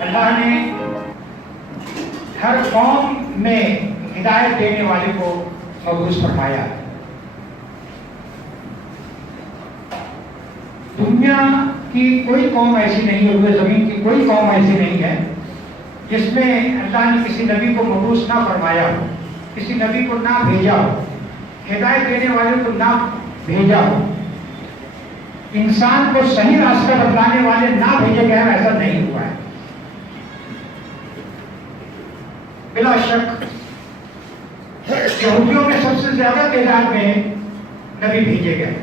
اللہ نے ہر قوم میں ہدایت دینے والے کو مبعوث فرمایا. دنیا کی کوئی قوم ایسی نہیں ہے، زمین کی کوئی قوم ایسی نہیں ہے جس میں اللہ نے کسی نبی کو مبعوث نہ فرمایا ہو، کسی نبی کو نہ بھیجا ہو، ہدایت دینے والے کو نہ بھیجا ہو، انسان کو صحیح راستہ بتلانے والے نہ بھیجے گئے، ایسا نہیں ہوا ہے. بلا شک یہودیوں میں سب سے زیادہ تعداد میں نبی بھیجے گئے.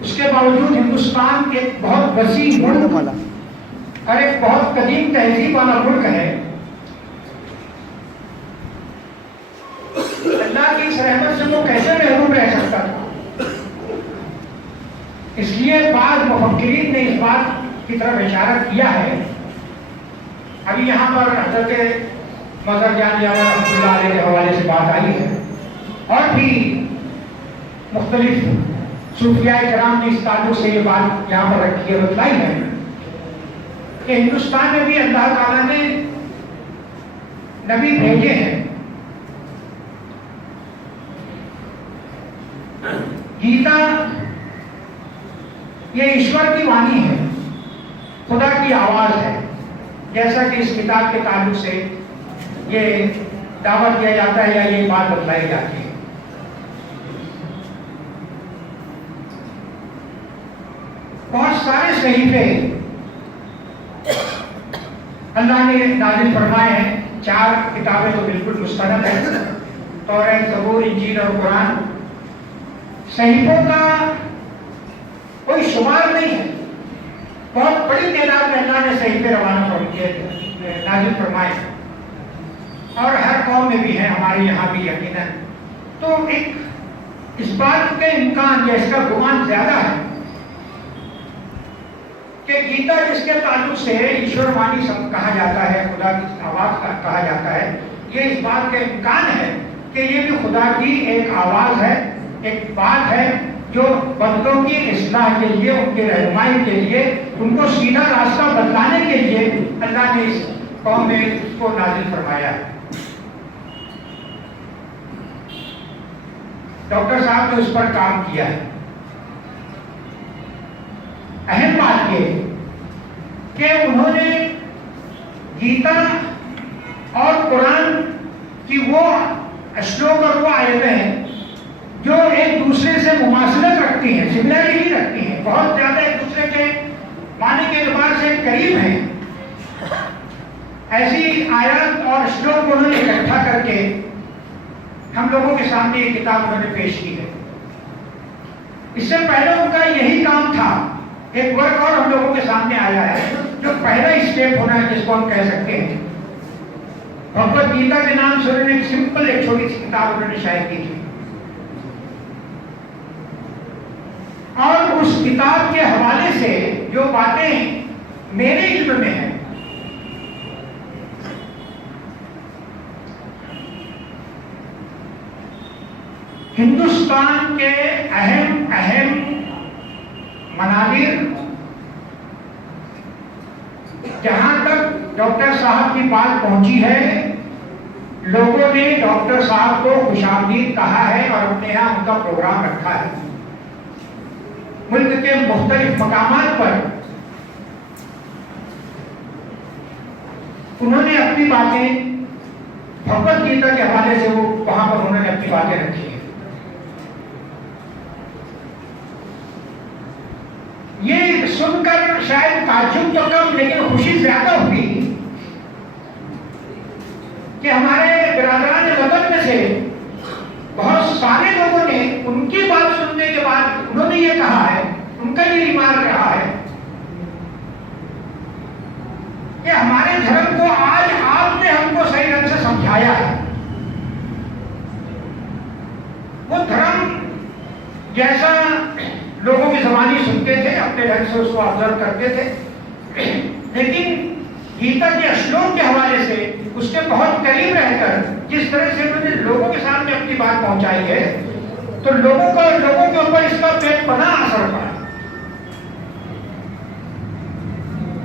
اس کے باوجود ہندوستان ایک بہت وسیع ملک اور ایک بہت قدیم تہذیب والا ملک ہے. اللہ کی اس رحمت سے وہ کیسے محروم رہ سکتا تھا؟ اس لیے بعض مفکرین نے اس بات کی طرف اشارہ کیا ہے. ابھی یہاں پر حضرت مظہر جان یاور رحمۃ اللہ علیہ کے حوالے سے بات آئی ہے، اور بھی مختلف صوفیاء کرام نے اس تعلق سے یہ بات یہاں پر رکھی ہے، بتلائی ہے کہ ہندوستان میں بھی اللہ تعالیٰ نے نبی بھیجے ہیں. گیتا یہ ایشور کی وانی ہے، خدا کی آواز ہے، جیسا کہ اس کتاب کے تعلق سے یہ دعویٰ کیا جاتا ہے یا یہ بات بتلائی جاتی ہے. بہت سارے صحیفے اللہ نے نازل فرمائے ہیں. 4 کتابیں تو بالکل مستند ہیں، توریت، زبور، انجیل اور قرآن. صحیفوں کا کوئی شمار نہیں ہے، بہت بڑی تعداد میں اللہ نے صحیفے روانہ نازل فرمائے، اور ہر قوم میں بھی ہیں، ہمارے یہاں بھی یقیناً. تو ایک اس بات کا امکان یا اس کا گمان زیادہ ہے کہ گیتا جس کے تعلق سے ایشور وانی کہا جاتا ہے، خدا کی آواز کہا جاتا ہے، یہ اس بات کا امکان ہے کہ یہ بھی خدا کی ایک آواز ہے، ایک بات ہے جو بندوں کی اصلاح کے لیے، ان کی رہنمائی کے لیے، ان کو سیدھا راستہ بتلانے کے لیے اللہ نے اس قوم میں اس کو نازل فرمایا ہے. ڈاکٹر صاحب نے اس پر کام کیا ہے. اہم بات یہ کہ انہوں نے گیتا اور قرآن کی وہ اشلوک اور وہ آیتیں جو ایک دوسرے سے مماثلت رکھتی ہیں، سملیرٹی رکھتی ہیں، بہت زیادہ ایک دوسرے کے معنی کے اعتبار سے قریب ہیں، ایسی آیات اور اشلوک کو انہوں نے اکٹھا کر کے ہم لوگوں کے سامنے یہ کتاب انہوں نے پیش کی ہے. اس سے پہلے ان کا یہی کام تھا. ایک ورک اور ہم لوگوں کے سامنے آیا ہے جو پہلا اسٹیپ ہونا ہے، جس کو ہم کہہ سکتے ہیں. بھگوت گیتا کے نام سے انہوں نے ایک سمپل ایک چھوٹی سی کتاب انہوں نے شائع کی تھی، اور اس کتاب کے حوالے سے جو باتیں میرے علم میں ہیں ہندوستان کے اہم منابر، جہاں تک ڈاکٹر صاحب کی بات پہنچی ہے، لوگوں نے ڈاکٹر صاحب کو خوش آمدید کہا ہے اور اپنے یہاں ان کا پروگرام رکھا ہے. ملک کے مختلف مقامات پر انہوں نے اپنی باتیں بھگوت گیتا کے حوالے سے وہاں پر انہوں نے اپنی باتیں رکھی ہیں. یہ سن کر شاید تعجب تو کم لیکن خوشی زیادہ ہوئی کہ ہمارے برادران وطن میں سے بہت سارے لوگوں نے ان کی بات سننے کے بعد انہوں نے یہ کہا ہے، ان کا یہ ایمان رہا ہے کہ ہمارے دھرم کو آج آپ نے ہم کو صحیح رنگ سے سمجھایا ہے. وہ دھرم جیسا لوگوں کی زبانی سنتے تھے، اپنے ڈھنگ سے اس کو آبزرو کرتے تھے، لیکن گیتا کے اشلوک کے حوالے سے اس کے بہت قریب رہ کر جس طرح سے انہوں نے لوگوں کے سامنے اپنی بات پہنچائی ہے، تو لوگوں کے اوپر اس کا بے پناہ اثر پڑا.